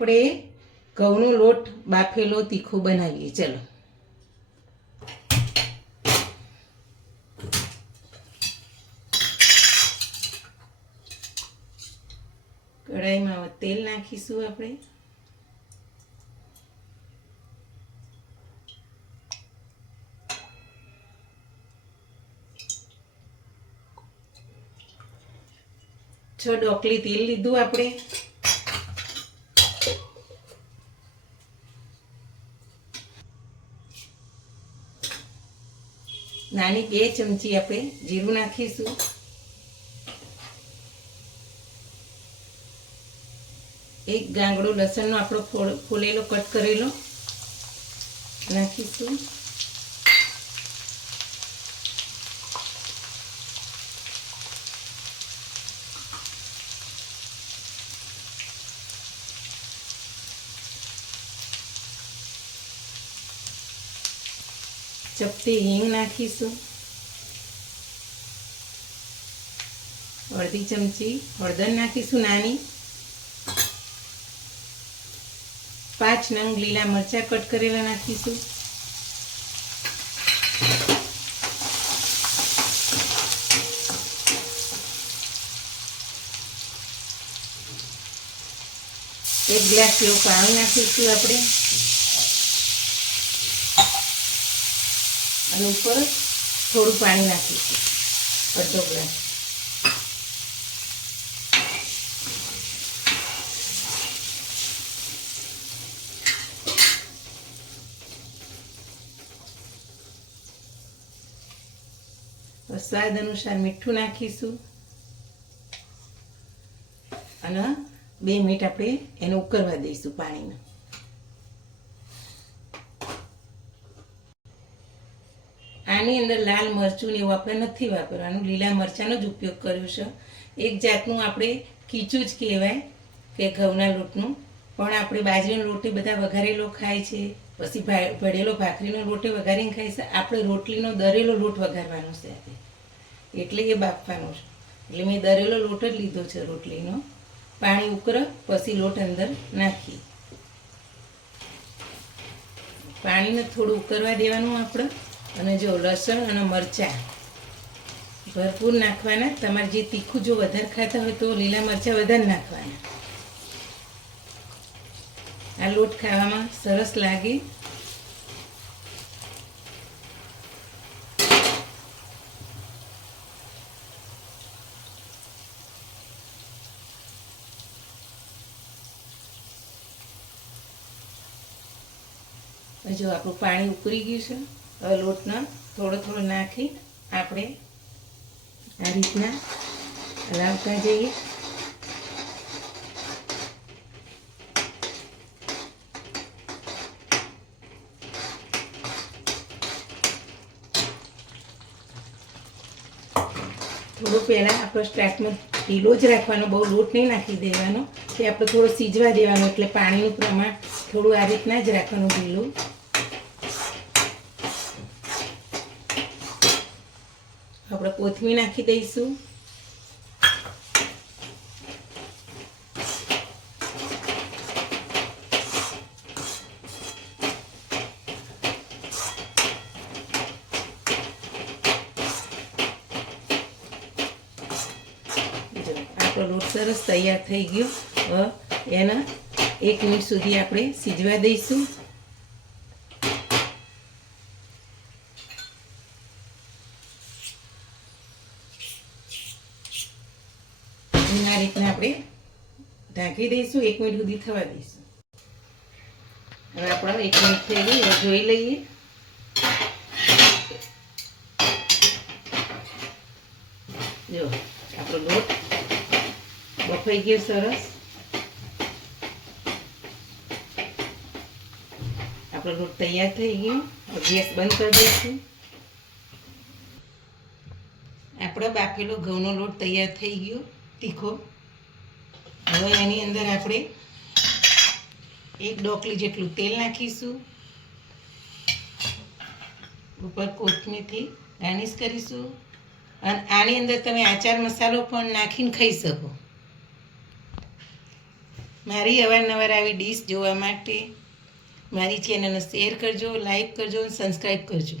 આપણે ઘઉંનો લોટ બાફેલો, તીખો બનાવીએ. ચલો. કઢાઈમાં તેલ નાખીશું આપણે. છ ડોકલી તેલ લીધું આપણે. નાની બે ચમચી આપણે જીરું નાખીશું. એક ગાંગડો લસણનો આપણો ફોલ- ફોલેલો કટ કરેલો. નાખીશું. ચપટી હિંગ નાખીશું. અડધી ચમચી હળદર નાખીશું નાની. પાંચ નંગ લીલા મરચાં કટ કરેલા નાખીશું. એક ગ્લાસ જેવું પાણી નાખીશું આપણે. અને ઉપર થોડું પાણી નાખીશું. અડધો ગ્લાસ. સ્વાદ અનુસાર મીઠું નાખીશું. અને બે મિનિટ આપણે એને ઉકળવા દઈશું પાણીને આની અંદર લાલ મરચું ને એવું આપણે નથી વાપરવાનું. લીલા મરચાંનો જ ઉપયોગ કર્યો છે. એક જાતનું આપણે ખીચું જ કહેવાય કે ઘઉંના લોટનું. પણ આપણે બાજરીનો લોટ બધા વઘારેલો ખાય છે. પછી ભળેલો ભાખરીનો લોટ વઘારીને ખાય છે. આપણે રોટલીનો દરેલો લોટ વઘારવાનો છે એટલે એ બાફવાનો છે. એટલે મેં દરેલો લોટ જ લીધો છે રોટલીનો. પાણી ઉકર, પછી લોટ અંદર નાખી. પાણીને થોડું ઉકરવા દેવાનું આપણે. અને જો લસણ અને મરચાં ભરપૂર નાખવાના. તમારે જે તીખું જો વધારે ખાતા હોય તો લીલા મરચાં વધારે નાખવાના. આ લોટ ખાવામાં સરસ લાગે. જો આપણું પાણી ઉકળી ગયું છે. હવે લોટના થોડો થોડો નાખી આપણે આ રીતના હલાવતા જઈએ. થોડું પહેલાં આપણે સ્ટાર્ટમાં ઢીલો જ રાખવાનો, બહુ લોટ નહીં નાખી દેવાનો, કે આપણે થોડો સીજવા દેવાનો, એટલે પાણીનું પ્રમાણ થોડું આ રીતના જ રાખવાનું ઢીલું. આપણે કોથમી નાખી દઈશું. આપણો લોટ સરસ તૈયાર થઈ ગયો. એના એક મિનિટ સુધી આપણે સીજવા દઈશું. આ રીતના આપણે ઢાંકી દઈશું, એક મિનિટ સુધી થવા દઈશું. હવે આપણે એક મિનિટ થઈ ગઈ જોઈ લઈએ. જો, આપણો લોટ બફાઈ ગયો સરસ. આપણો લોટ તૈયાર થઈ ગયો. ગેસ બંધ કરી દઈશું. આપણો બાફેલો ઘઉંનો લોટ તૈયાર થઈ ગયો. તીખો. હવે એની અંદર આપણે એક ડોકલી જેટલું તેલ નાખીશું. ઉપર કોથમીરથી ગાર્નિશ કરીશું. અને આની અંદર તમે આચાર મસાલો પણ નાખીને ખાઈ શકો. મારી અવારનવાર આવી ડીશ જોવા માટે મારી ચેનલને શેર કરજો, લાઈક કરજો અને સબસ્ક્રાઈબ કરજો.